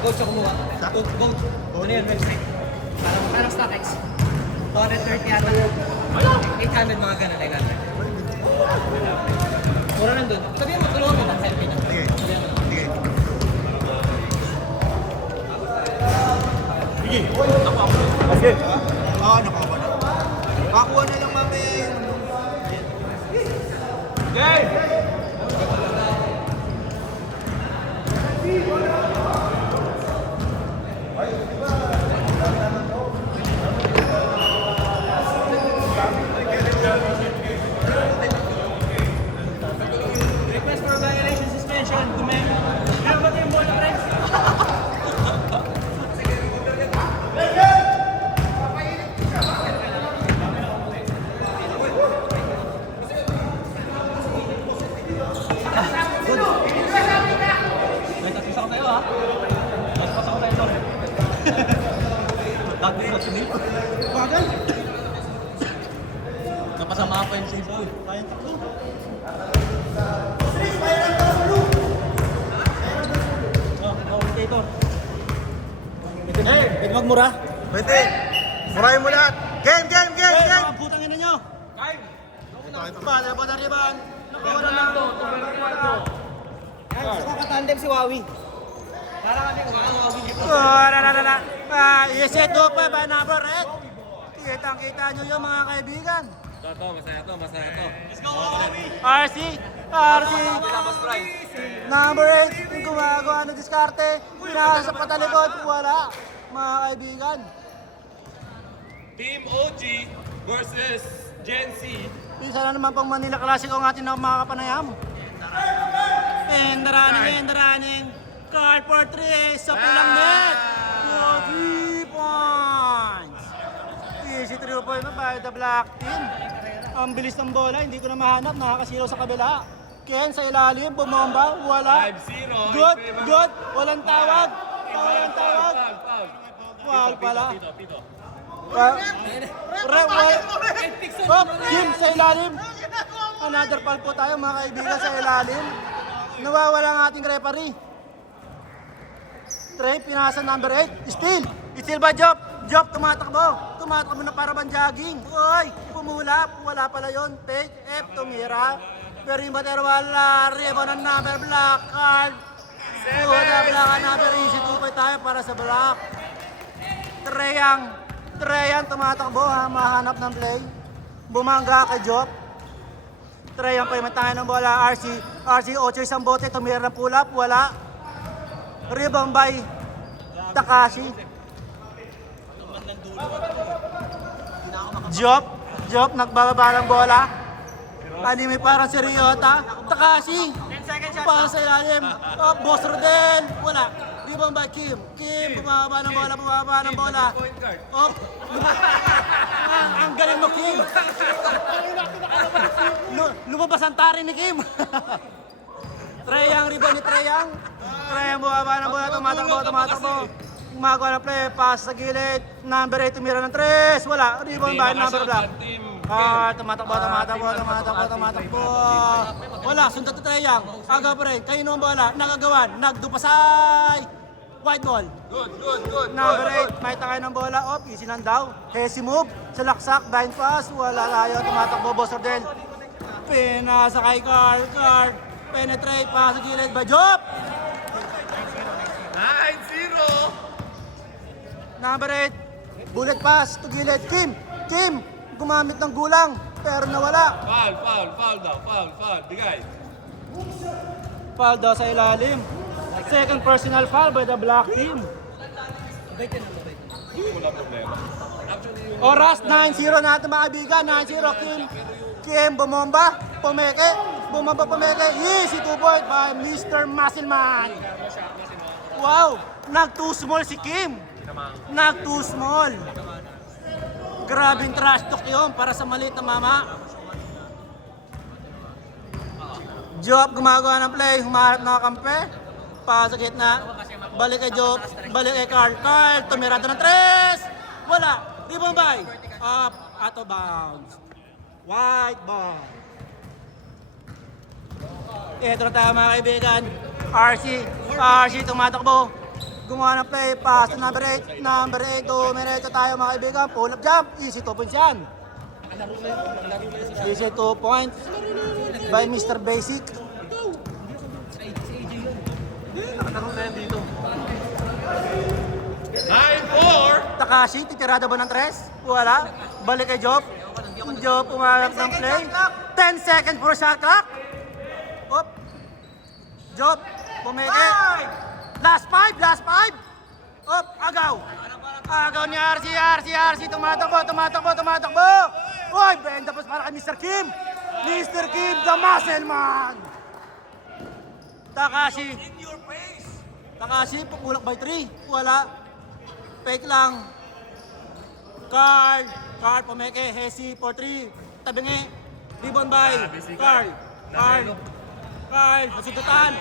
Gold siya kumuha. Gold. Ano yun, website? Parang StockX. 230 yata. 800 mga ganun, 900. Mura nandun. Sabihan mo, tulungan mo lang, selfie na. Sige. Sabihan mo lang. Sige. Sige. Sige. Oo, nakuha na. Kakuha na lang mamaya yun. Jay! Request for violation suspension. Tumeng. Ano ba yung bola, friends? May tatis ako sa'yo, ha? Tapos ako sa'yo, sorry. Dati ko sunil. Bagal. Napasama pa yung save ko. Kaya takbo. Dictator. Hey! Pwede magmura? Pwede. Murahin mo lahat. Game, game, game, Hey, game. mga putang ina nyo! Kain! Bale, bale, riban! Napawalan lang to. Ay, gusto ko katandem si Wawi. Para kami kumakang Wawi dito. Yes, ito pa ba number 8? Kitang-kita nyo yung mga kaibigan. Ito, masaya to, masaya to. Let's go, Wawi! RC, RC, Tapos Brian. number 8, yung gumagawa ng diskarte, pinasa sa patalikod, wala. Mga kaibigan. Team OG versus Gen Z. Isa na naman pang Manila Classic ang ating makakapanayam. And the running, card for 3 sa pulang net. 3 points. Easy 3 points by the black team. Ang bilis ng bola, hindi ko na mahanap, nakakasilaw sa kabila. Ken sa ilalim, bumomba, wala. 5-0. Good, good, walang tawag. Walang tawag. Foul. Foul pala. Pito. Kim sa ilalim. Another foul po tayo mga kaibigan sa ilalim. Nawawala ang ating referee. Trey, pinasa number 8. Steal ba Job? Job, tumatakbo. Tumatakbo na para bang jogging. Uy, pumulap. Wala pala yon. Take F, tumira. Pero yung bater wala. Ribbon ang number, black card. Black card number, easy 2 point tayo para sa black. Treyang tumatakbo ha, mahanap ng play. Bumangga kay Job. Treyang pa yung tayo ng bola. RC 8 isang bote, tumira ng pull up, wala. Rebound by Takashi. Job, nagbababa ng bola. Anime parang si Ryota. Takashi. Para sa ilalim. Boss Rodel. Wala. Rebound by Kim. Bumaba ng bola. Ang galing mo, Kim. Lumabas ang tari ni Kim. Treyang, rebound ni Treyang. Treyang bumaba ng bola. Tumatakbo. Gumagawa ng play. Pass sa gilid. Number 8 tumira ng 3. Wala. Rebound by number black. Tumatakbo. Wala, sundan to Treyang. Aga pa rin, kayo nung bola, nagagawan, nagdupasay. White ball. Good. Number 8, may takay ng bola. Easy lang daw. Hesi move, sa laksak, blind pass. Wala tayo, tumatakbo, Boss Ordel. Pinasa kay Carl. Penetrate, pass sa gilid ba, Job? 9-0. Number 8, bullet pass to gilid. Kim, gumamit ng gulang, pero nawala. Foul. Bigay. Foul daw sa ilalim. Second personal foul by the black team. Wala problema. Oras 9-0 natin mga kaibigan. 9-0 Kim bumomba. Pumeke. Easy 2 point by Mr. Muscleman. Wow. Nag-too small si Kim. Nag-too small. Grabing trash talk yun para sa maliit na mama. Job gumagawa ng play. Humarap na kampe. Sa gitna, balik kay Job, balik kay Carl, tumirado ng 3, wala, rebound by, out of bounds, white ball. Ito na tayo mga kaibigan, RC tumatakbo, gumawa ng play, pass to number 8, number 8, dumiretso tayo mga kaibigan, pull up jump, easy 2 points yan. Easy 2 points by Mr. Basic. Nakatanong na yan dito. 9-4. Takashi, titirada ba ng 3? Wala. Balik kay Job. Job umarap ng play. 10 seconds for shot clock. Op. Job, pumeke. Last 5. Op, agaw. Agaw ni RC, tumatakbo. Uy, bend tapos para kay Mr. Kim. Mr. Kim, the muscle man. Takashi. Takashi, pupulak by 3. Wala. Fake lang. Carl, pumeke, Hesi for 3. Tabingi, rebound by Carl, masudutan.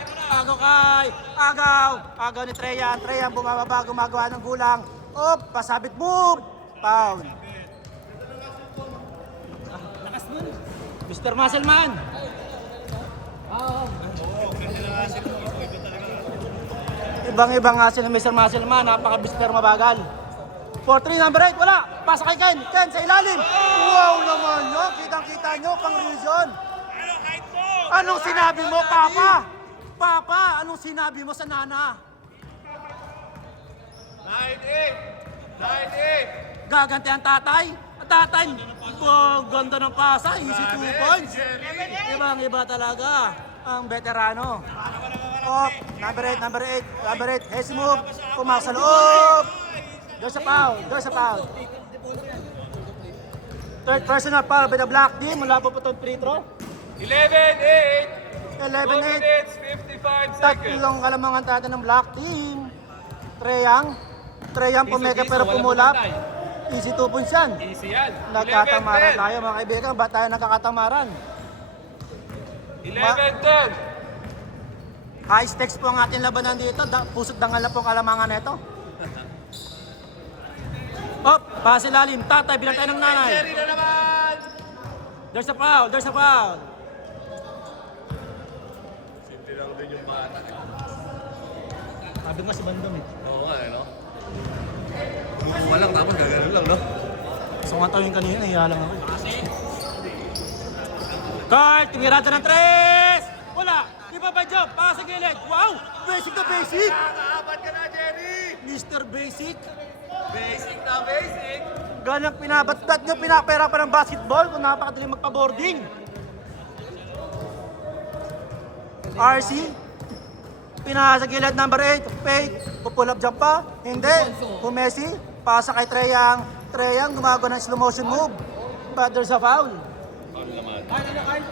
Agaw ni Treyan. Treyan bumababa, gumagawa ng gulang. Op, pasabit move. Foul. Mr. Muscleman. Ibang-ibang nga sila Mr. Muscleman, napaka-Mr. mabagal. 4-3 number 8, wala. Pasa kay Ken. Ken sa ilalim. Wow naman nyo. Kitang-kita nyo pang reason. Anong sinabi mo, Papa? Papa, anong sinabi mo sa nana? 9-8. Gaganti ang tatay? Ang tatay, ganda ng pasa. Easy 2 points. Ibang-iba talaga ang veterano. Oh, number 8. Hesi move. Pumasok sa loob. There's a foul. Third personal foul by the black team. Mula po itong free throw. 11-8. 2 11-8. minutes, 55 seconds. Tatlong kalamangan tayo ng black team. Treyang pumeka pero pumulap. Easy 2 points yan. Easy yan. Nagkatamaran tayo mga kaibigan. Ba't tayo nagkakatamaran? 11-10. High stakes po ang ating labanan dito. Pusot dangal na po ang kalamangan nito. Op, pasilalim. Tatay, binantay ng nanay. Jerry na naman. There's a foul. Simple lang din yung bata. Sabi nga si Bandong eh. Oo nga no? Kumukuha lang tapos gagano'n lang no? So nga tawin kanina, nahiya lang ako. Carl, tumirada ng 3! Wala! Di ba ba job? Para sa gilid. Wow! Basic na basic! Nakaapat ka na, Jerry! Mr. Basic. Basic na basic! Ganang pinabatbat nyo, pinapera pa ng basketball kung napakadali magpa-boarding. RC. Pinasa gilid number 8. Fake. Pupull up jump pa. Hindi. Humesi. Pasa kay Treyang. Treyang gumagawa ng slow motion move. But there's a foul. Ano naman?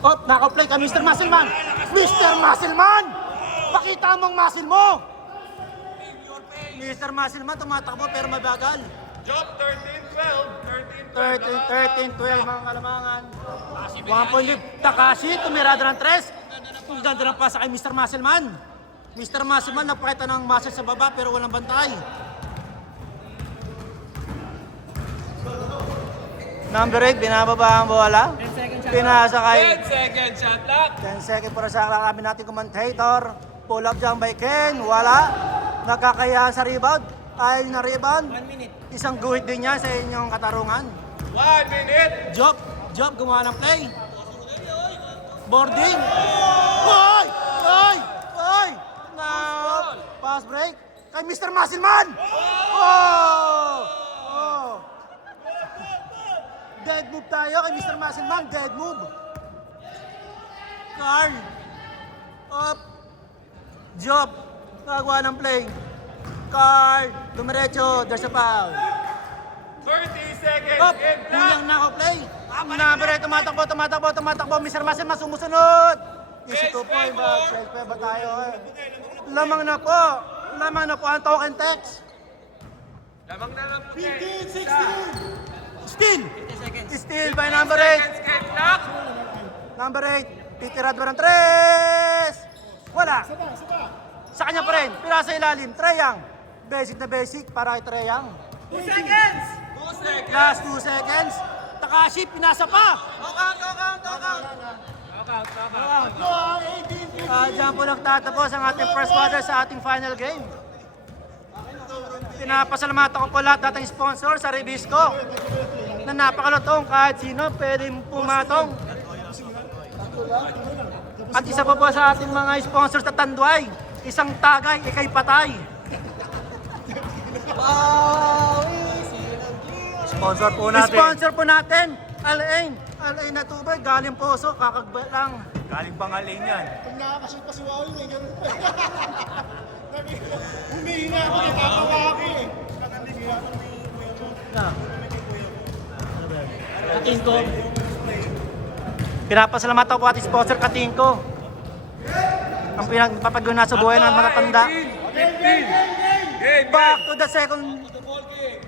Oh, naka-play ka, Mr. Muscleman! Mr. Muscleman! Pakita mong muscle mo! Mr. Muscleman, tumatakbo pero mabagal. Job 13-12. 13-12 mga kalamangan. 1 point lead. Takashi, tumirada ng 3. Ang ganda ng pasa kay Mr. Muscleman. Mr. Muscleman, napakita ng muscle sa baba pero walang bantay. Number 8, binababa ang bola. Pinasa kay 10 seconds shot clock. 10 seconds para sa kami natin commentator. Pull up dyan by Ken. Wala. Nakakayahan sa rebound. Ayaw na rebound. 1 minute. Isang guhit din yan sa inyong katarungan. 1 minute. Job gumawa ng play. Boarding. Oy! Now, pass break. Kay Mr. Muscleman. Oh! Dead move tayo kay Mr. Muscleman. Dead move. Carl. Up. Job. Nagawa ng play. Carl. Dumiretso. There's a foul. 30 seconds. Up. Game Kulang clock. na ako play. Number 8. Tumatakbo. Mr. Muscleman sumusunod. Easy 2 point ba? 12 ba tayo? Lamang na po ang token text. Lamang na lang po. 15, 16. Still by number 8. Seconds game clock. Number 8. Titirad ba ng 3? Wala. Sa kanya pa rin. Pira sa ilalim. Treyang. Basic na basic para kay Treyang. 2 seconds. Last 2 seconds. Takashi, pinasa pa. Knockout. Jump naman po nagtatapos ang ating first quarter sa ating final game. Pinapasalamatan ko po lahat nating sponsor sa Ribisco na napakalutong kahit sino pwede pumatong. At isa pa po sa ating mga sponsors sa Tanduay, isang tagay, ikay patay. Sponsor po natin. Sponsor po natin, Alain. Alain na tubig, galing Poso, kakagba lang. Galing pang Alain yan. Pag nakakashoot pa si Wawi, may ganun pa. Humihinga ako, natatawa ako eh. Nakandibira ako ni Kuya Mo. Katingko. Pinapasalamatan ko po ating sponsor, Katingko. Ang pinagpapaguna sa buhay ng mga tanda.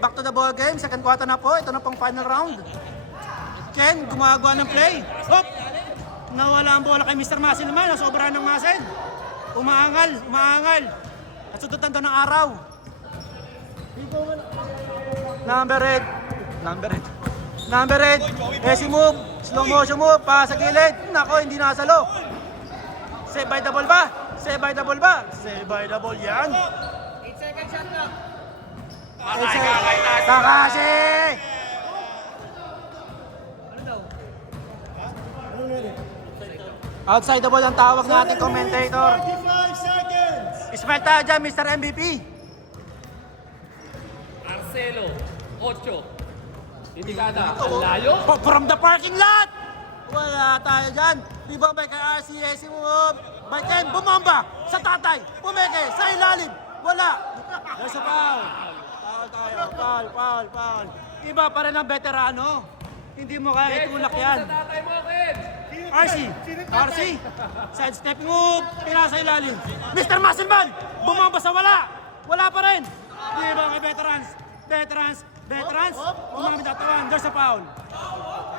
Back to the ball game. Second quarter na po. Ito na pong final round. Ken, gumagawa ng play. Hop! Nawala ang bola kay Mr. Masin naman. Nasobrahan ng Masin. Umaangal. At sudutan daw ng araw. Number 8. Easy move. Slow motion move. Pa sa gilid. Nako, hindi nakasalo. Save by the ball ba? Save by the ball yan. 8 second shot lang. Takashi! Outside the ball ang tawag ng ating commentator. 45 seconds! Ismail tayo dyan, Mr. MVP. Marcelo, 8. Indikada, ang layo. From the parking lot! Wala tayo dyan. Ibabay kay RCS move. By 10, bumamba sa tatay. Pumeke sa ilalim. Wala. There's a foul. Foul tayo. Foul. Iba pa rin ang veterano. Hindi mo kaya itulak yan. Sa tatay mo, Ken. RC. Side step move. Pinasa ilalim. Mr. Muscleman. Bumamba sa wala. Wala pa rin. Di ba kay veterans? Umamit at tawan. There's a foul.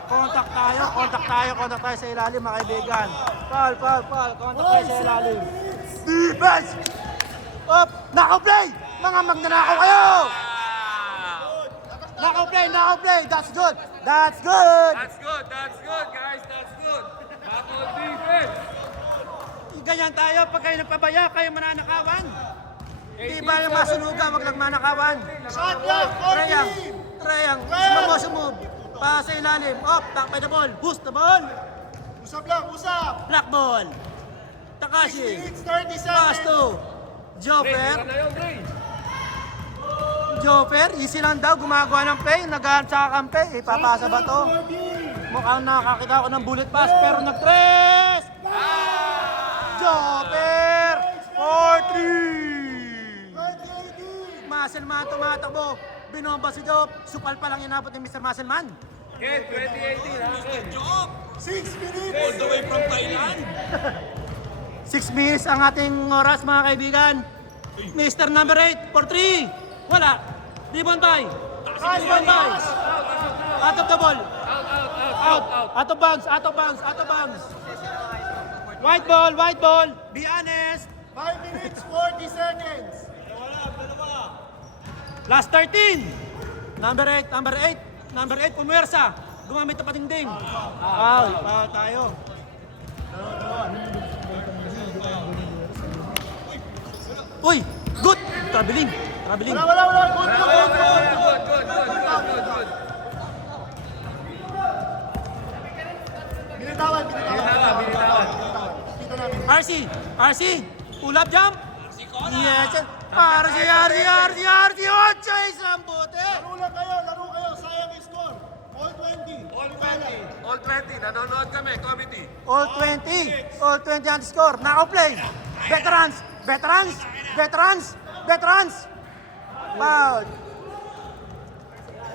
Contact tayo sa ilalim mga kaibigan. Foul. Contact tayo sa ilalim. Defense! Up! Nakaw-play! Mga magnanakaw kayo! Nakaw-play! That's good, That's good, guys. That's good. Back on defense. Ganyan tayo, pag kayo nagpabaya, kayo mananakawan. Di ba yung masunuga, wag lang manakawan. Shot clock, 14! Treyang, slow motion move. Pa sa ilalim, up, back by the ball, boost the ball. Usap lang, usap! Black ball. 6 Takashi. minutes, 30 Pass seconds! to Jofer. Ken, na yun, Ken. Jofer, easy lang daw, gumagawa ng play, naghahanap sa kakampi. Ipapasa ba to? Mukhang nakakita ko ng bullet pass, pero nag-tres! Jofer! 4-3! Muscleman tumatakbo. Binomba si Job. Supal pa lang inabot ni Mr. Muscleman. Ken, 2018, ha, Ken. 6 minutes! 6 minutes ang ating oras mga kaibigan. Mr. Number 8 for 3. Wala. Rebound by. Out of the ball. Out of bounds. White ball. Be honest. 5 minutes, 40 seconds! Last 13. Number 8, pumersa. Gumamit ng patingding. Foul tayo. Uy, good. Traveling. Wala! Good! Good. Binitawan! RC, pull up jump. Yes. RC, isang bote. Laro kayo! Sayang yung score! All 20! All 20, nanonood kami, committee. All 20 ang score. Naka-play. Veterans.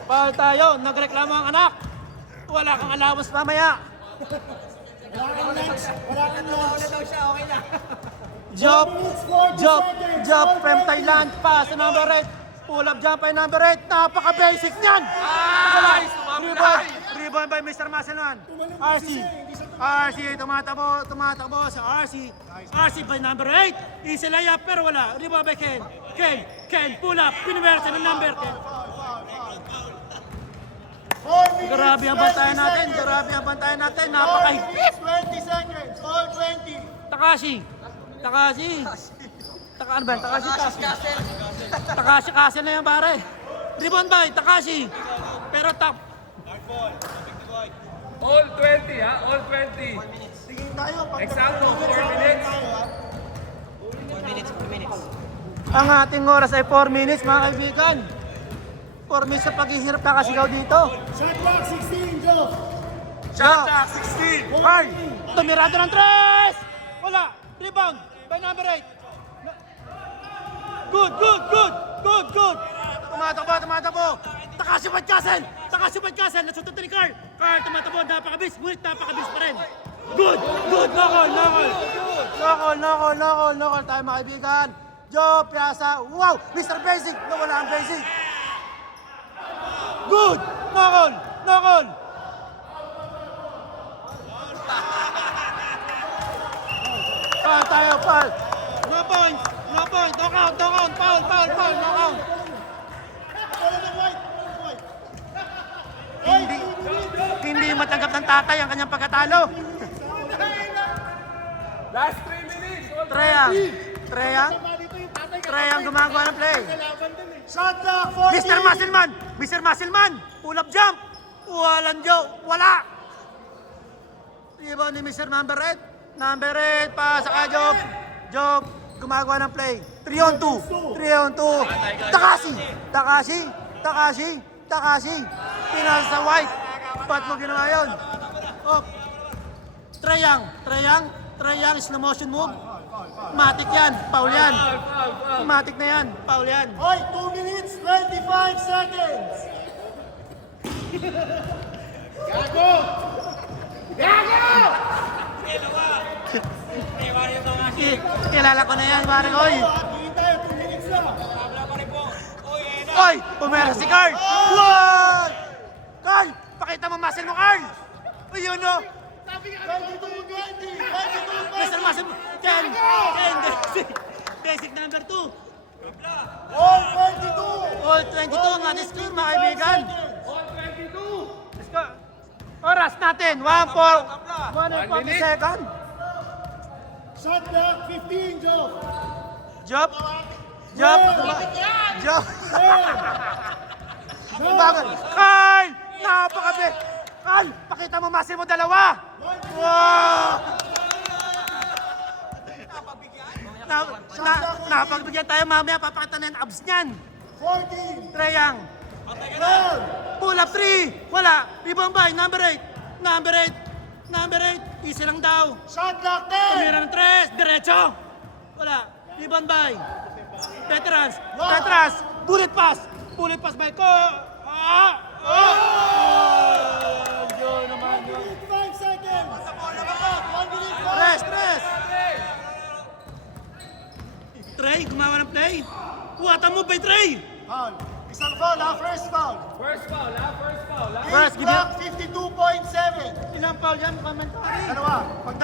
Foul tayo. Nagreklamo ang anak. Wala kang allowance mamaya. Wala kang lunch! daw siya, okay na. Job from Thailand. Pass sa number 8. Pull up jump by number 8. Napaka-basic niyan. Rebound by Mr. Muscleman. RC, tumatakbo sa RC by number 8. Easy layup pero wala. Rebound by Ken, pull up. Piniwersa ng number 10. Grabe ang bantayan natin. Napakahigpit. 20 seconds! All 20! Takashi. Takashi. Ano ba? Takashi Castle. Takashi Castle na yan, pare. Rebound by Takashi. Pero top. All 20, ha? All 20. Tingin tayo. Pag Eksakto, 4 minutes. 4 minutes. Ang ating oras ay 4 minutes, mga kaibigan. 4 minutes sa paghihirap na kasigaw dito. Shot clock 16, Joe. Shot clock, 16. Carl, tumirado ng 3! Wala. Rebound by number 8. Good. Tumatakbo. Takashi Castle. Nasutot ni Carl. Carl, tumatakbo. Napakabis. Ngunit napakabis pa rin. Good. No call tayo, mga kaibigan. Joe Piazza. Wow! Mr. Basic. Nawala ang Basic. Good. No call. Foul tayo. No point. Don't count. Foul. No count. Hindi matanggap ng tatay ang kanyang pagkatalo. Last 3 minutes. All Treyang gumagawa ng play. Shot clock 14. Mr. Muscleman, pull up jump. Walang Joe, wala. Rebound ni Mr. Number 8 pa sa Job. Gumagawa ng play. 3 on 2. Takashi. Pinasa sa White. Ba't mo ginawa yun? Oh. Treyang, slow motion move. Matik yan, foul yan. Matik na yan, foul yan. Hoy, 2 minutes, 25 seconds. Gago! Kilala ko na yan, pare ko. Tingin tayo, 2 minutes na. Oy, pumera si Carl. What? Carl, pakita mo muscle mo, Carl. Ayun o. 22-20. Mr. Muscle, 10, basic number 2. All 22. All 22 ang ating score, mga kaibigan. Let's go. Oras natin, 1 and 40 seconds. Shot clock 15, Joe. Job. Bakit? Carl! Napakabi! Carl! Pakita mo muscle mo dalawa! Wow! Napagbigyan tayo mamaya, papakita na yung abs niyan. 14. Treyang. Pull up 3. Wala. Rebound by number 8. Number 8. Easy lang daw. Shot clock 10. Tumira ng 3. Diretso. Wala. Rebound by. Veterans. Bullet pass by Ko. Yun naman yun. 5 seconds. 1 minute. Tres. Trey, gumawa ng play. Kuwatan mo by Trey. Foul. Isang foul, first foul. First foul. First, give Clock 52.7. Ilang foul yan, commentary? Dalawa. Pag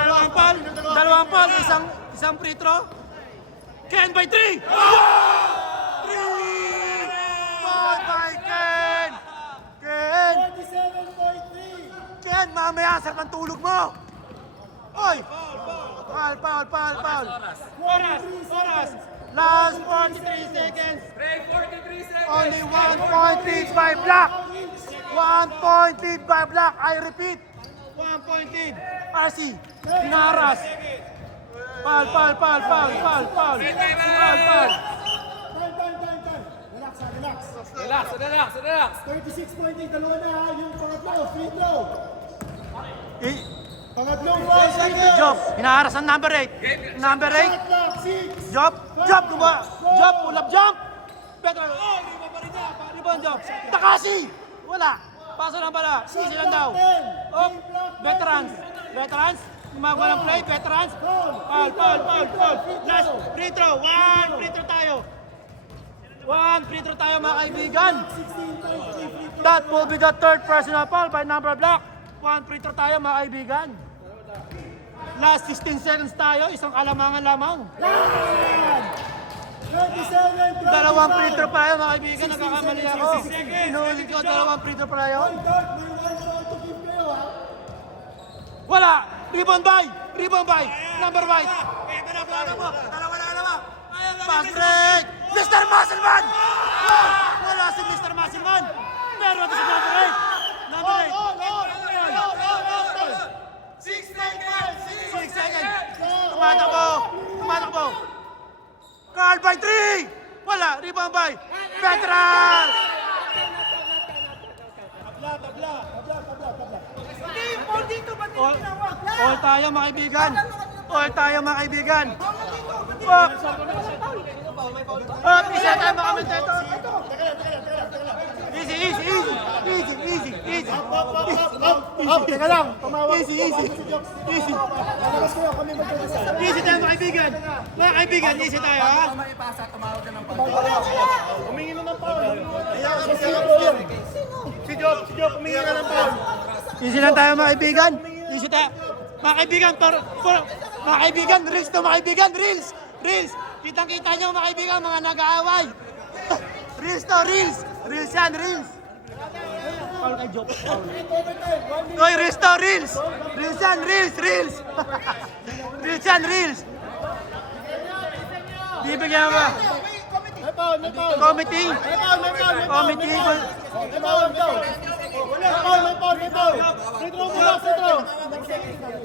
Dalawang foul, isang free throw. Ken by 3! Foul by Ken! 47.3. Ken, mamaya, sarap ang tulog mo! Oy! Foul. Oras! Last 43 seconds. Trey, 43 seconds. Only 1 point lead by Black. 1 point lead by Black. I repeat. 1 point lead. RC. Hinaras. Foul. Time. Relax. Relax. 36.8. Dalawa na ha. Yung pangatlo, free throw. Eh, Pangatlong 5 seconds. Job, hinaharas ang number 8. Number 8. Shot clock 6. Job, pull up jump. Better. Rebound Job. Takashi. Wala. Paso lang pala. Easy lang daw. Oh, veterans. Gumagawa ng play, veterans. Foul. Last free throw. 1 free throw tayo. 1 free throw tayo, mga kaibigan. 16.3 free throw. That will be the third personal foul by number Black. 1 free throw tayo, mga kaibigan. Last 16 seconds tayo, isang kalamangan lamang. 27. Dalawang free throw pa tayo, mga kaibigan. Nagkakamali ako. Inuulit ko, dalawang free throw pa tayo. May 1 foul to give kayo ha. Wala! Rebound by! Number White! Pass break! Mr. Muscleman! Wala si Mr. Muscleman! Meron ito si number 8! Number 8! 6 seconds! Tumatakbo! Carl by 3! Wala! Rebound by Petras! All tayo mga kaibigan! All tayo mga kaibigan! Isa tayo mga commentator! Easy! Teka lang, tumawag. Easy! Lalabas kayo, kami magkakasama. Easy tayo mga kaibigan! Mga kaibigan, easy tayo ha! Humingi na ng foul. Si Job, humingi na ng foul. Easy lang tayo mga kaibigan! Easy tayo! Mga kaibigan, mga kaibigan, reels to mga kaibigan, reels! Kitang-kita nyo mga kaibigan, mga nag-aaway! Reels to, reels! Reels yan, reels! Paul kay Job. Oy, reels to, reels! Reels yan, reels! Reels yan, reels! Bibigyan ba? May foul. Committee! May foul. Committee! May foul.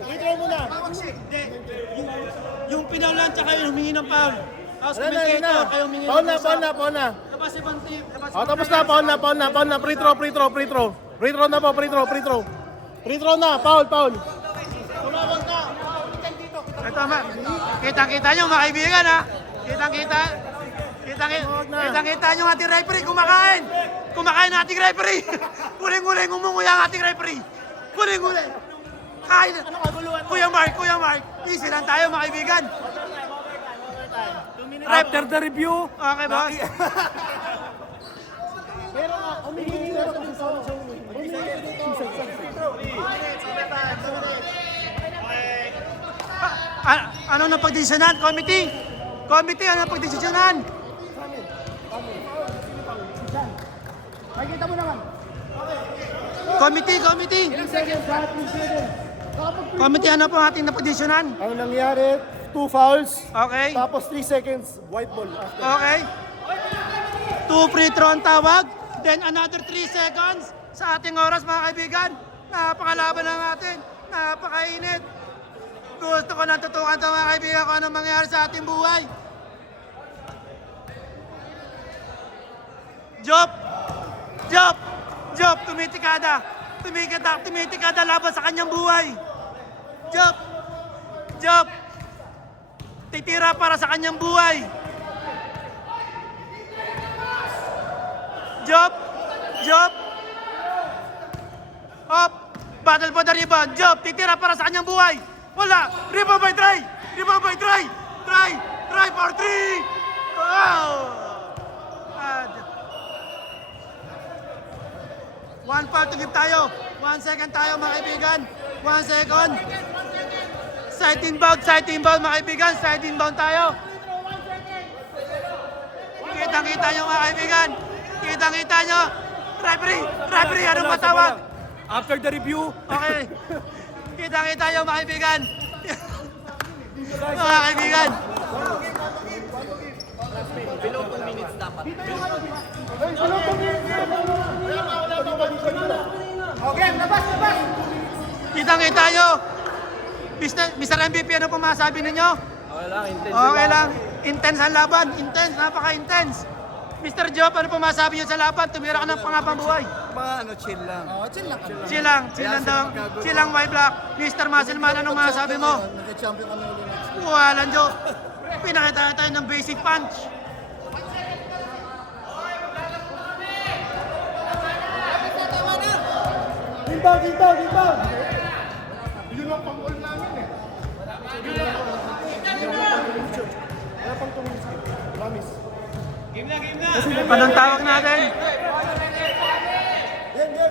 Withdraw muna. Yung pinaulan tsaka yung humingi ng foul. Tapos commentator, kayo humingi ng Paul foul. na. Labas ibang team. Tapos na, paul na. Free throw. Free throw na, Paul. Tumawag na. Ito ma. Kitang-kita nyo mga kaibigan ha. Kitang-kita nyo ang ating referee kumakain. Kumakain ang ating referee. Huling-huling umunguya ang ating referee. Huling-huling. Kain. Kuya Mark. Easy lang tayo mga kaibigan. After the review, Okay boss. Pero nga, humingi na kasi sa Ano na pagdesisyonan? Committee, ano na pagdesisyonan? Makikita mo naman. Committee. Committee, ano po ang ating napagdesisyonan? Ang nangyari, 2 fouls, Okay. tapos 3 seconds, white ball after. Okay. 2 free throw ang tawag. Then another 3 seconds sa ating oras mga kaibigan. Napakalaban na natin. Napakainit. Gusto ko nang tutukan ito mga kaibigan kung anong mangyari sa ating buhay. Job, tumitikada laban sa kanyang buhay. Job, titira para sa kanyang buhay. Job, up, battle for the rebound. Job, titira para sa kanyang buhay. Wala, rebound by try for 3. Wow! 1 foul to give tayo. 1 second tayo mga kaibigan. 1 second. Side inbound mga kaibigan. Side inbound tayo. Kitang-kita nyo mga kaibigan. Kitang-kita nyo. Referee, anong matawag? after the review, Okay. Kitang-kita nyo mga kaibigan. Mga kaibigan. Kitang-kita nyo. Mr. MVP, ano po masabi ninyo? Okay lang. Intense ang laban. Intense. Napaka-intense. Mr. Job, ano po masabi nyo sa laban? Tumira ka ng pangabang buhay. Chill lang. Chill lang daw. Chill lang, Y Block. Mr. Muscleman, anong masabi mo? Nagka-champion kami ulit next week. Walang Job. Pinakita tayo ng basic punch. Inbound! Yun ang pang-all namin eh. Wala pang 2 minutes. Promise. Anong tawag natin?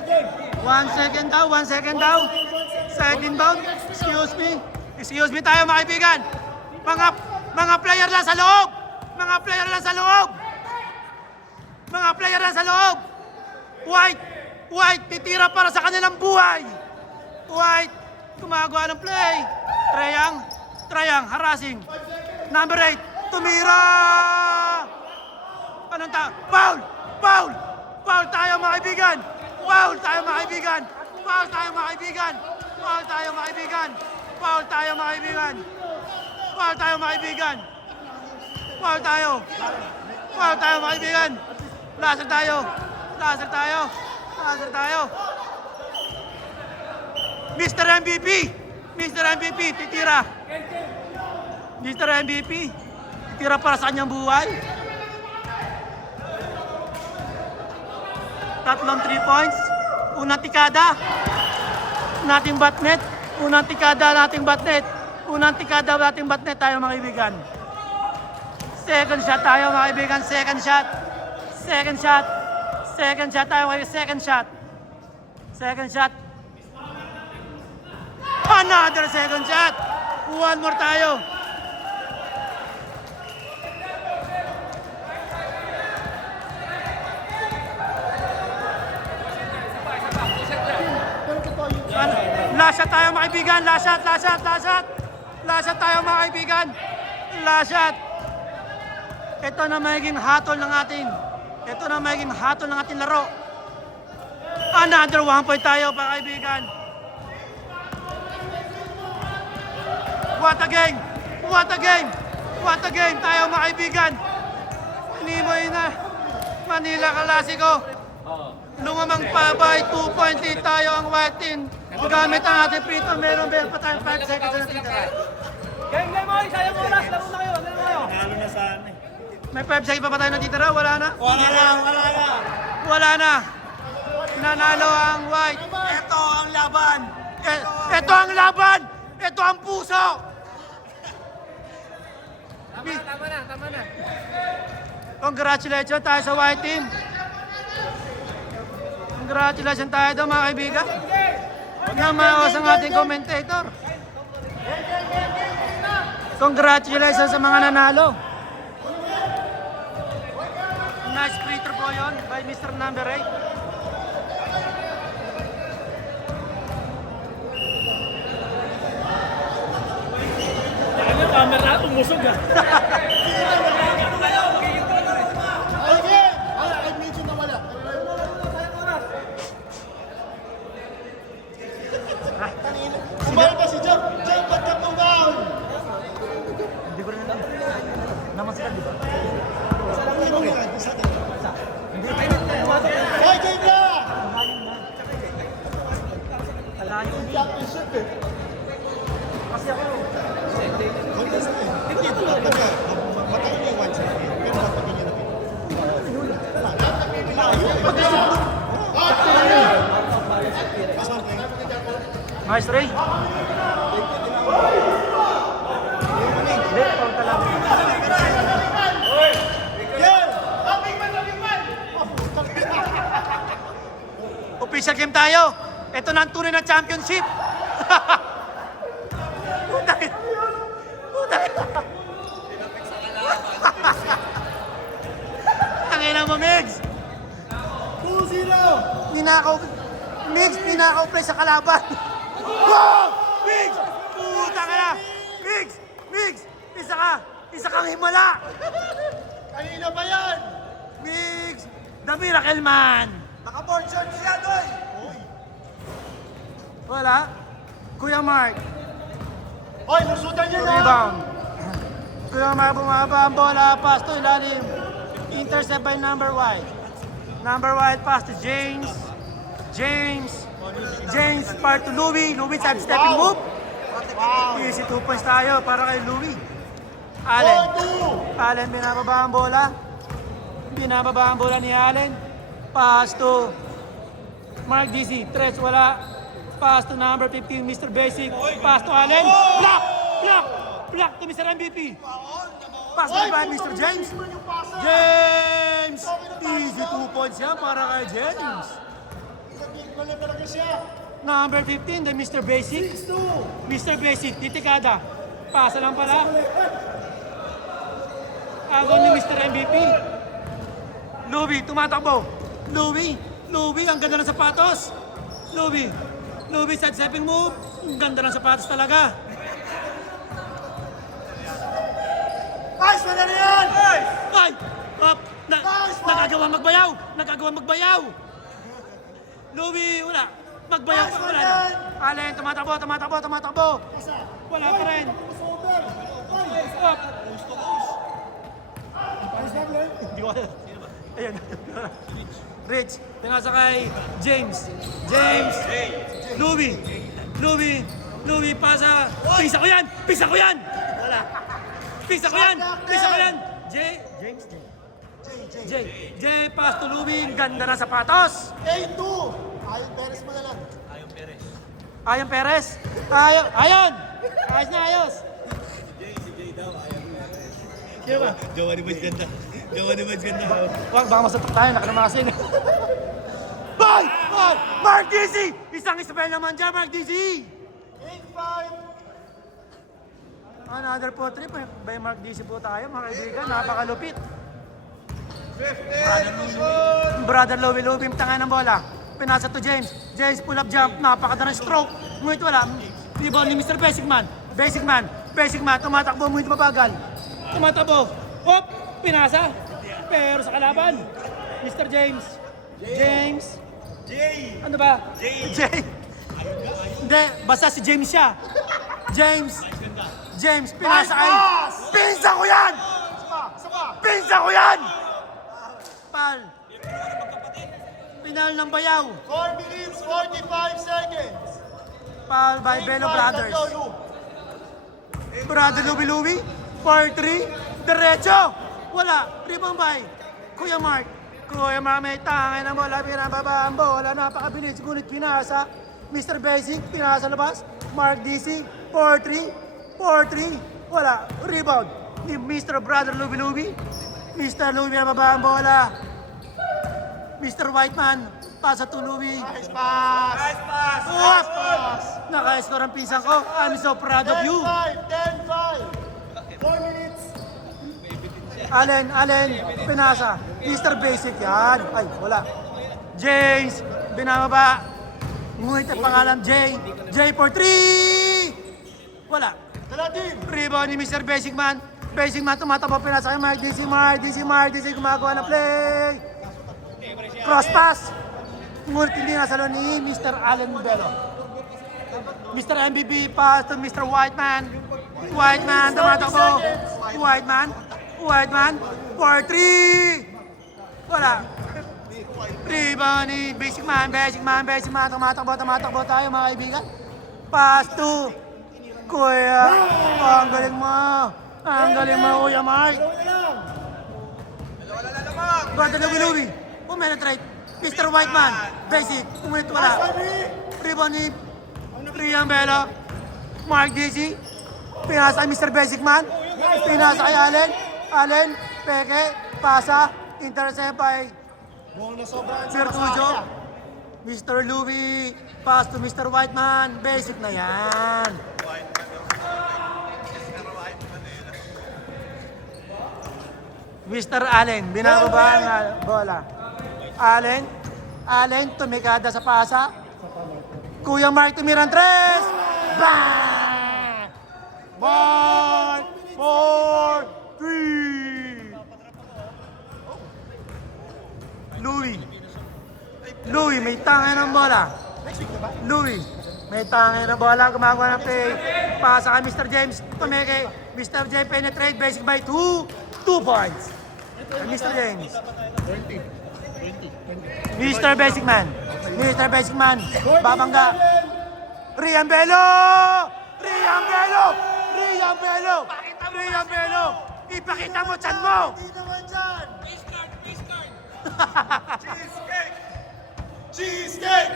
Game. 1 second daw. Side inbound. Excuse me tayo mga kaibigan. Mga player lang sa loob. Mga player lang sa loob. White, titira para sa kanilang buhay. White, gumagawa ng play. Treyang, harassing. Number 8, tumira! Anong foul! Foul! Foul tayo mga kaibigan! Foul tayo mga kaibigan! Foul tayo mga kaibigan! Foul tayo mga kaibigan! Foul tayo mga kaibigan! Foul tayo mga kaibigan! Foul tayo! Foul tayo mga kaibigan! Laser tayo! Laser tayo! Laser tayo! Mr. MVP! Mr. MVP, titira! Mr. MVP, titira para sa kanyang buhay. Tatlong 3 points. Unang tikada. Nating batnet. Unang tikada nating batnet. Unang tikada nating batnet tayo mga kaibigan. Second shot tayo mga kaibigan. Second shot. Second shot. Second shot tayo mga kaibigan. Second shot. Second shot. Another second shot. One more tayo. Last shot tayo mga kaibigan. Last shot, last shot, last shot. Last shot tayo mga kaibigan. Last shot. Ito na magiging hatol ng ating. Ito na magiging hatol ng ating laro. Another 1 point tayo mga kaibigan. What a game! What a game! What a game tayo mga kaibigan. Nimoy na. Manila Clasico. Lumamang pabay, 2-point lead tayo ang white team. Gamit ang ating prito, meron pa tayong 5 seconds na natitira. Game, boy! Sayang oras! Laro na kayo! Laro na kayo! Halo na sana eh. May 5 seconds pa tayo natitira, wala na? Wala na. Wala na. Nanalo ang white. Ito ang laban. Ito ang laban. Ito ang puso. Tama na. Congratulations tayo sa white team. Congratulations tayo doon mga kaibigan. Namawas ang ating commentator. Congratulations sa mga nanalo. Nice free throw po yun by Mr. Number 8. Ano yung camera? Umusog ah! Okay! Wala, ay medyo nawala. Kumain pa si Jack. Jack, ba't ka pumaw? Hindi ko rin alam. Namasagan, di ba? Hoy, Jay Black! Championship eh. Kasi ako, Hindi ito lang kasi matagal niya yung one shot eh. Pero matagal niya na nice try. Hindi, pauta lang. Official game tayo. Ito na ang tunay na championship. Putang ina. Putang ina. Ang ina mo, Migs. 2-0! Ninakaw. Migs, ninakaw play sa kalaban. Wow! Migs! Putang ina. Migs! Migs! Isa kang himala. Kanina ba yan? Migs! The Miracle Man. Naka-board short siya, doy! Wala. Kuya Mark. Hoy, lusutan niyo na! Rebound. Kuya Mark bumaba ang bola. Pass to ilalim. Intercept by number white. Number white pass to James. James part to Louie. Louie side stepping move. Wow! Easy 2 points tayo para kay Louie. Allen. 4-2! Allen binababa ang bola. Binababa ang bola ni Allen. Pass to Mark DC. Threats wala. Pass to number 15, Mr. Basic. Pass to Allen. Block to Mr. MVP. Pass to by Mr. James. James! Easy 2 points yan para kay James. Wala talaga siya. Number 15, the Mr. Basic. 6-2! Mr. Basic, titikada. Pasa lang pala. Agaw ni Mr. MVP. Louie, tumatakbo. Louie, ang ganda ng sapatos. Louie, side-stepping move. Ang ganda ng sapatos talaga. Guys, wala na yan! Ay! Up! Nagagawa magbayaw! Nagagawa magbayaw! Louie, wala. Magbayaw pa, wala na. Allen, tumatakbo. Wala pa rin. Up! Hindi ko alam. Ayan. Rich, pinasa kay James. Louie, pasa. Pisa ko yan! Wala. Pisa ko yan! Jay, pass to Louie. Ganda na sapatos. A2! Ayon Perez mo na lang. Ayon Perez. Ayon! Ayos na ayos. Jowa ni Boys ganda. Wag, baka masatok tayo. Nakanamasin. Boy! Mark Dizzy! Isang Isabel naman dyan, Mark Dizzy! 8-5. Another po trip by Mark Dizzy po tayo, mga kaibigan. Napakalupit. Brother Louie, tanga ng bola. Pinasa to James. James pull up jump. Napakadana stroke. Ngunit wala. Rebound ni Mr. Basic Man. Tumatakbo. Ngunit mabagal. Tumatakbo. Hop! Pinasa. Pero sa kalaban. Mr. James. Ano ba? Jay. Hindi. Basta si James siya. James. Pinasa kay. Pinsa ko yan! Pal. Final ng bayaw. 4 minutes, 45 seconds. Pal by Bello Brothers. Brother Louie. 4-3. Diretso. Wala. Rebound by Kuya Mark. May tangay ng bola. Pinababa ang bola. Napakabilis. Ngunit pinasa. Mr. Basic. Pinasa labas. Mark DC. 4-3. Wala. Rebound ni Mr. Brother Louie. Mr. Louie pinababa ang bola. Mr. Whiteman. Pasa to Louie. Nice pass. Naka-score ang pisang ko. I'm so proud of you. 10-5. 4 minutes. Allen, pinasa. Mr. Basic yan. Ay, wala. James, binababa. Ngunit ang pangalan, J for 3. Wala. Rebound ni Mr. Basic Man. Tumatakbo, pinasa kay Mark DC. Gumagawa ng play. Cross pass. Ngunit hindi nasalo ni Mr. Allen Bello. Mr. MVP pass to Mr. Whiteman. Tumatakbo. Whiteman for 3. Wala. Rebound ni Basic Man. Tumatakbo tayo mga kaibigan. Pass to Kuya. Ang galing mo, Kuya Mark. Brother Louie. Penetrate. Mr. Whiteman. Basic. Ngunit wala. Rebound ni Rian Bello. Mark DC. Pinasa kay Mr. Basic Man. Pinasa kay Allen. Peke. Pasa. Intercept by Virtujo. Mr. Louie. Pass to Mr. Whiteman. Basic na yan. Mr. Allen. Binababa ang bola. Allen. Tumikada sa pasa. Kuya Mark tumirang 3. Bang! Mark! 4-3. Louie, may tangay ng bola. Gumagawa ng play. Pasa kay Mr. James. Tumike. Mr. James penetrate. Basic by 2 points. Mr. James. 20. Mr. Basic Man. Babangga. Rian Bello! Ipakita mo chan mo! Hindi naman dyan. Cheesecake.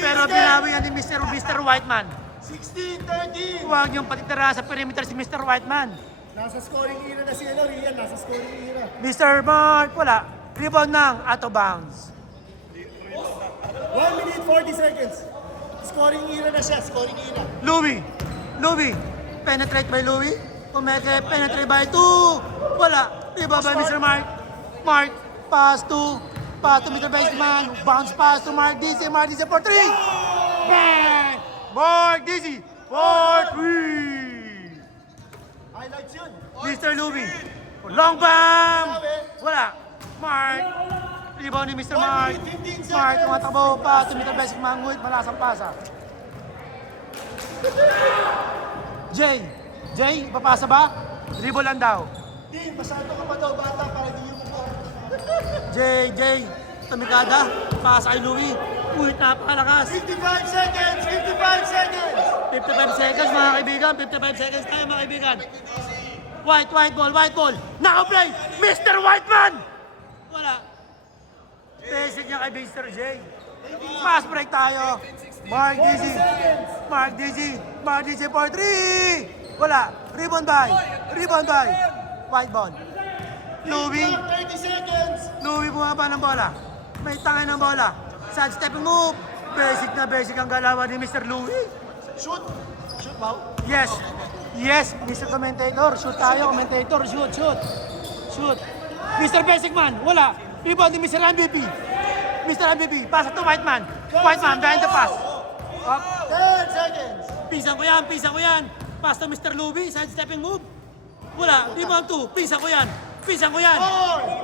Pero binawi yan ni Mr. Whiteman. 16-13. Huwag niyong patitira sa perimeter si Mr. Whiteman. Nasa scoring era na si Rian. Mr. Mark, wala. Rebound ng out of bounds. 1 minute 40 seconds. Scoring era na siya. Louie. Penetrate by Louie. Pumeke, penetrate by 2. Wala. Rebound by Mr. Mark. Pass to Mr. Baseman. Bounce pass to Mark DC for 3. Bang! Mark DC for 3. Highlights yun. Mr. Louie. Long bomb! Wala. Mark. Rebound ni Mr. Mark. Mark, tumatakbo pa. Mr. Basic Manguit, malasang pasa. Jay, papasa ba? Dribble lang daw. Din, masyado ka pa daw bata para di yung mo. Jay, tumikada. Pasa kay Louie. Uy, napakalakas. 55 seconds! 55 seconds! 55 seconds mga kaibigan. 55 seconds tayo mga kaibigan. White ball. Naka-play! Mr. Whiteman! Wala. Basic niya kay Mr. J. Fast break tayo. Mark DZ for 3! Wala. Rebound by. White ball. Louie. 30 seconds! Louie bumaba ng bola. May tangay ng bola. Side step move. Basic ang galawan ni Mr. Louie. Shoot! Shoot, Mau? Yes, Mr. Commentator. Shoot tayo, commentator. Shoot. Mr. Basic Man, wala. Rebound ni Mr. MVP. Pass to Whiteman. Behind the pass. Up. 10 seconds! Pisan ko yan. Pass to Mr. Louie, side stepping move. Wala. Rebound 2. Pisan ko yan.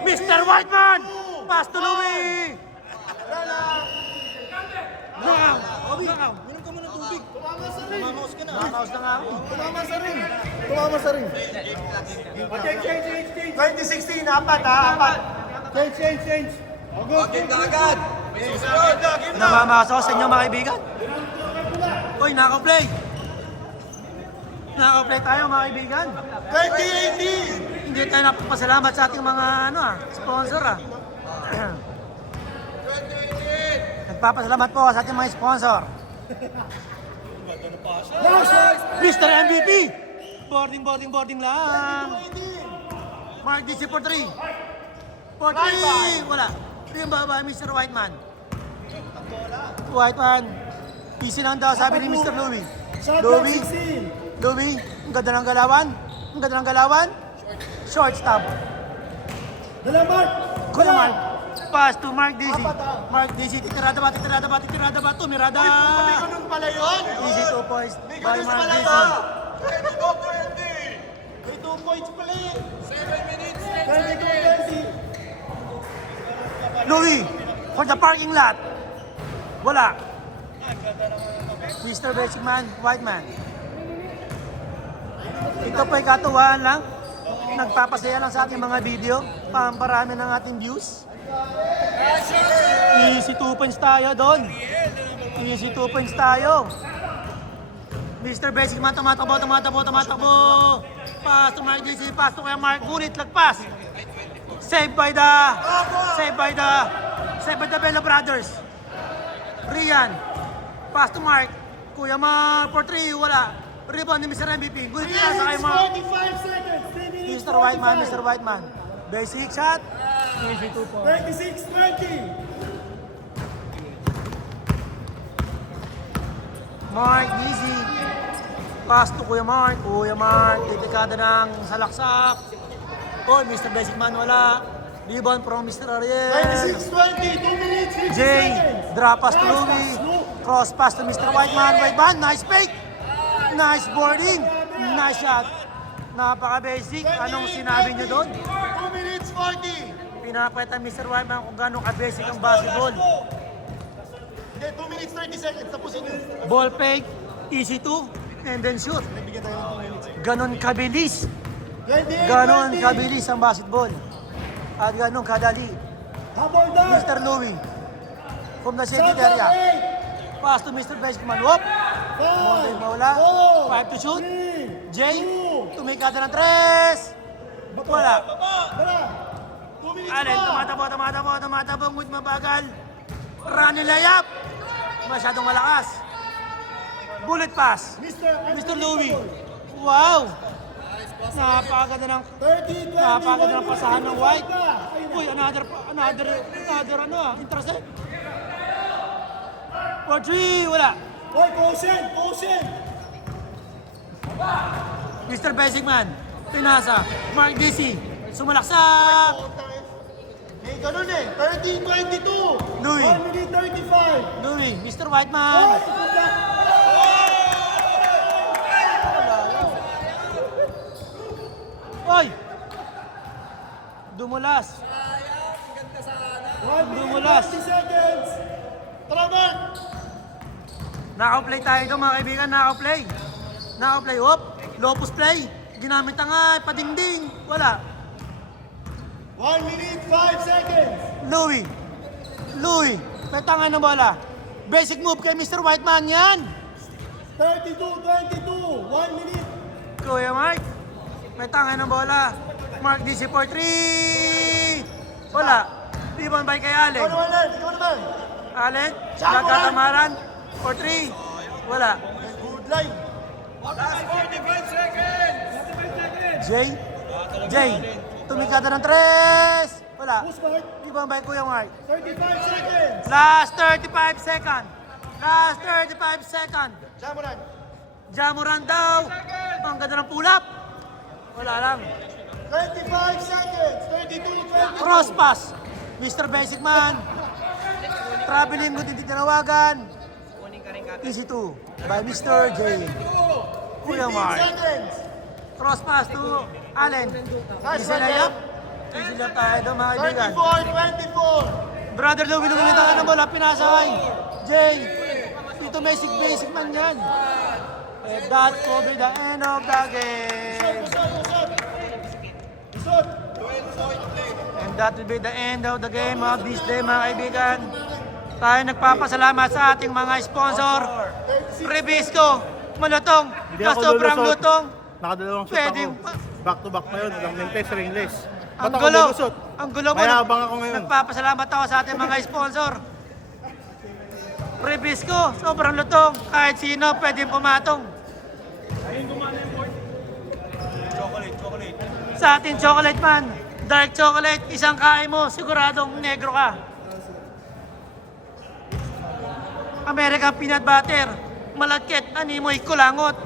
Mr. Whiteman. Pass to Louie. Knockout. Minum ka muna ng tubig. Tumama sa ring. Knockout na nga ako. Tumama sa ring. Change. 2016, apat. Change. Game na agad. Namamaso sa inyo mga kaibigan. Uy, naka-play tayo mga kaibigan. 2018! Hindi tayo napapasalamat sa ating mga sponsor. Nagpapasalamat po sa ating mga sponsor. Mr. MVP! Boarding lang. Mark DC for 3. Wala. Yung baba, Mr. Whiteman. Easy lang daw, sabi ni Mr. Louie. Louie, ang ganda ng galawan. Short stop. Kuya Mark. Pass to Mark DC. Titirada ba? Tumirada. Ganun pala yun? Easy 2 points May by ganun Mark pala DC. yun? May 2 points pala eh. 7 minutes, 10 seconds. Louie, for the parking lot. Wala. Mr. Basic Man, Whiteman. Ito po'y katuwaan lang. Nagpapasaya lang sa ating mga video. Pamparami ng ating views. Easy 2 points tayo doon. Mr. Basic Man, tumatakbo. Pass to Mark DC, pass to kaya Mark. Ngunit lagpas. Saved by the Bello Brothers. Rian. Pass to Mark. Kuya Mark for 3. Wala. Rebound ni Mr. MVP. Good pass sa kay Mark. 45 seconds! 3 minutes! Mr. Whiteman. Basic shot. Easy 2 points. 26-20! Mark, easy. Pass to Kuya Mark. Titikada ng salaksak. Oh, Mr. Basic Man, wala. Rebound from Mr. Ariel. 26-20! 2 minutes! 50 Jay, seconds! drop pass to Louie. Cross pass to Mr. Whiteman, nice fake. Nice boarding. Nice shot. Napaka-basic. Anong sinabi niyo doon? 2 minutes 40! Pinapakita Mr. Whiteman kung gano'ng ka-basic ang basketball. Hindi, 2 minutes 30 seconds. Tapusin nyo. Ball fake, easy to, and then shoot. Bigyan tayo ng 2 minutes. Ganon kabilis. 28-20! Ganon kabilis ang basketball. At ganon kadali. Habol down! Mr. Louie. From the Shot center clock, area. 8! Pass to Mr. Basic Man. Whoop! 5! Mawala. 5 to shoot. 3! Jay, tumikada ng 3. Wala. Tara! 2 minutes Alin, pa! tumatabo, ngunit mabagal. Running layup. Masyadong malakas. Bullet pass. Mr. Louie. Wow! Napakaganda ng pasahan ng White. Uy, another intercept. For 3, wala. Hoy, caution! Mr. Basic Man, pinasa. Mark DC, sumalaksak. May ganun eh. 30-22! Louie. 1 minute 35! Louie, Mr. Whiteman. Oy, dumulas. Dumulas. 30 seconds. Tara, Mark. Naka-play tayo doon mga kaibigan, naka-play. Naka-play, hop, low post play. Ginamit na nga, padingding. Wala. 1 minute, 5 seconds. Louie, may tangan ng bola. Basic move kay Mr. Whiteman yan. 32-22. 1 minute. Kuya Mark, may tangan ng bola. Mark DC for 3. Wala. Rebound by kay Allen. Ikaw naman, Len. Ikaw naman. Allen, nagkatamaran for 3. Wala. Good line. Last 45 seconds. Jay, tumikada ng 3. Wala. Push, Mark. Rebound by Kuya Mark. 35 seconds. Last 35 seconds. Last 35 seconds. Jamuran. Jamuran daw. Ang ganda ng pull-up. Wala lang. 25 seconds. 32-22. Cross pass. Mr. Basic Man. Traveling mo hindi tinawagan. Easy 2 by Mr. J. Kuya 15 Mark. seconds. Cross pass to Allen. Easy layup. Easy layup tayo doon mga kaibigan. 34-24. Brother Louie, lumilita ka ng bola. Pinasaway. Jay. Dito basic man yan. And that will be the end of the game. Isot. And that will be the end of the game of this day mga kaibigan. Tayo nagpapasalamat sa ating mga sponsor. Rebisco, malutong, Hindi ako sobrang lulusot. lutong. Nakadalawang shot Pwede ako. Back to back pa yun. Walang mintes, ringless. Ang Ba't ako gulo, lulusot? ang gulo mo. Mayabang ako ngayon. Nagpapasalamat ako sa ating mga sponsor. Rebisco, sobrang lutong. Kahit sino pwedeng pumatong. Sa ating chocolate man, dark chocolate, isang kain mo, siguradong negro ka. American peanut butter, malagkit, animoy, kulangot.